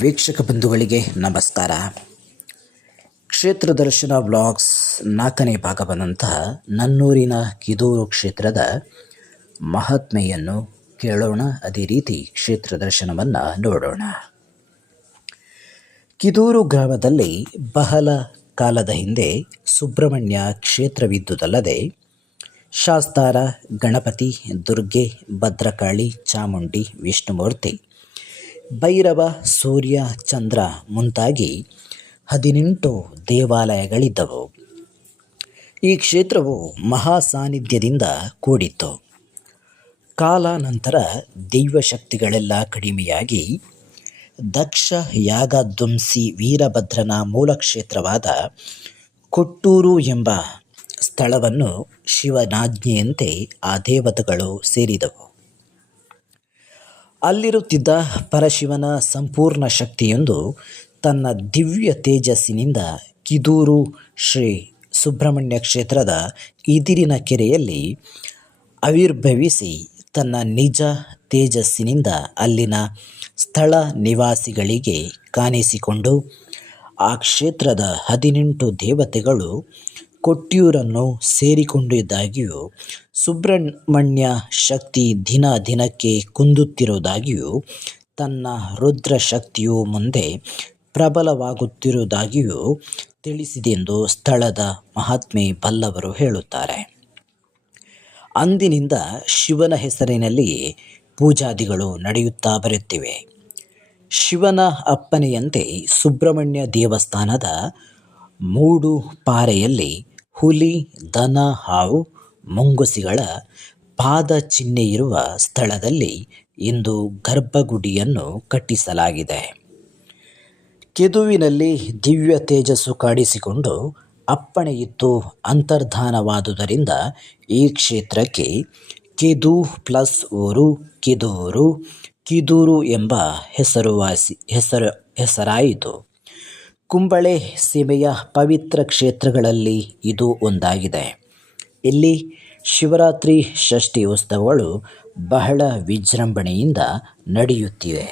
ವೀಕ್ಷಕ ಬಂಧುಗಳಿಗೆ ನಮಸ್ಕಾರ. ಕ್ಷೇತ್ರ ದರ್ಶನ ವ್ಲಾಗ್ಸ್ 4ನೇ ಭಾಗ ಬಂದಂತಹ ನನ್ನೂರಿನ ಕಿದೂರು ಕ್ಷೇತ್ರದ ಮಹಾತ್ಮೆಯನ್ನು ಕೇಳೋಣ. ಅದೇ ರೀತಿ ಕ್ಷೇತ್ರ ದರ್ಶನವನ್ನು ನೋಡೋಣ. ಕಿದೂರು ಗ್ರಾಮದಲ್ಲಿ ಬಹಳ ಕಾಲದ ಹಿಂದೆ ಸುಬ್ರಹ್ಮಣ್ಯ ಕ್ಷೇತ್ರವಿದ್ದುದಲ್ಲದೆ ಶಾಸ್ತಾರ, ಗಣಪತಿ, ದುರ್ಗೆ, ಭದ್ರಕಾಳಿ, ಚಾಮುಂಡಿ, ವಿಷ್ಣುಮೂರ್ತಿ, ಭೈರವ, ಸೂರ್ಯ, ಚಂದ್ರ ಮುಂತಾಗಿ 18 ದೇವಾಲಯಗಳಿದ್ದವು. ಈ ಕ್ಷೇತ್ರವು ಮಹಾ ಸಾನ್ನಿಧ್ಯದಿಂದ ಕೂಡಿತ್ತು. ಕಾಲಾನಂತರ ದೈವಶಕ್ತಿಗಳೆಲ್ಲ ಕಡಿಮೆಯಾಗಿ ದಕ್ಷ ಯಾಗಧ್ವಂಸಿ ವೀರಭದ್ರನ ಮೂಲ ಕ್ಷೇತ್ರವಾದ ಕೊಟ್ಟೂರು ಎಂಬ ಸ್ಥಳವನ್ನು ಶಿವನಾಜ್ಞೆಯಂತೆ ಆ ದೇವತೆಗಳು ಸೇರಿದವು. ಅಲ್ಲಿರುತ್ತಿದ್ದ ಪರಶಿವನ ಸಂಪೂರ್ಣ ಶಕ್ತಿಯೊಂದು ತನ್ನ ದಿವ್ಯ ತೇಜಸ್ಸಿನಿಂದ ಕಿದೂರು ಶ್ರೀ ಸುಬ್ರಹ್ಮಣ್ಯ ಕ್ಷೇತ್ರದ ಇದಿರಿನ ಕೆರೆಯಲ್ಲಿ ಆವಿರ್ಭವಿಸಿ ತನ್ನ ನಿಜ ತೇಜಸ್ಸಿನಿಂದ ಅಲ್ಲಿನ ಸ್ಥಳ ನಿವಾಸಿಗಳಿಗೆ ಕಾಣಿಸಿಕೊಂಡು ಆ ಕ್ಷೇತ್ರದ 18 ದೇವತೆಗಳು ಕೊಟ್ಟೂರನ್ನು ಸೇರಿಕೊಂಡಿದ್ದಾಗಿಯೂ ಸುಬ್ರಹ್ಮಣ್ಯ ಶಕ್ತಿ ದಿನ ದಿನಕ್ಕೆ ಕುಂದುತ್ತಿರುವುದಾಗಿಯೂ ತನ್ನ ರುದ್ರ ಶಕ್ತಿಯು ಮುಂದೆ ಪ್ರಬಲವಾಗುತ್ತಿರುವುದಾಗಿಯೂ ತಿಳಿಸಿದೆಂದು ಸ್ಥಳದ ಮಹಾತ್ಮೆ ಬಲ್ಲವರು ಹೇಳುತ್ತಾರೆ. ಅಂದಿನಿಂದ ಶಿವನ ಹೆಸರಿನಲ್ಲಿಯೇ ಪೂಜಾದಿಗಳು ನಡೆಯುತ್ತಾ ಬರುತ್ತಿವೆ. ಶಿವನ ಅಪ್ಪಣೆಯಂತೆ ಸುಬ್ರಹ್ಮಣ್ಯ ದೇವಸ್ಥಾನದ ಮೂಡು ಪಾರೆಯಲ್ಲಿ ಹುಲಿ, ದನ, ಹಾವು, ಮುಂಗುಸಿಗಳ ಪಾದ ಚಿಹ್ನೆಯಿರುವ ಸ್ಥಳದಲ್ಲಿ ಇಂದು ಗರ್ಭಗುಡಿಯನ್ನು ಕಟ್ಟಿಸಲಾಗಿದೆ. ಕೆದುವಿನಲ್ಲಿ ದಿವ್ಯ ತೇಜಸ್ಸು ಕಾಣಿಸಿಕೊಂಡು ಅಪ್ಪಣೆಯಿತ್ತು ಅಂತರ್ಧಾನವಾದುದರಿಂದ ಈ ಕ್ಷೇತ್ರಕ್ಕೆ ಕೆದು ಪ್ಲಸ್ ಊರು, ಕಿದೂರು, ಕಿದೂರು ಎಂಬ ಹೆಸರಾಯಿತು. ಕುಂಬಳೆ ಸೀಮೆಯ ಪವಿತ್ರ ಕ್ಷೇತ್ರಗಳಲ್ಲಿ ಇದು ಒಂದಾಗಿದೆ. ಇಲ್ಲಿ ಶಿವರಾತ್ರಿ ಷಷ್ಠಿ ಉತ್ಸವಗಳು ಬಹಳ ವಿಜೃಂಭಣೆಯಿಂದ ನಡೆಯುತ್ತಿವೆ.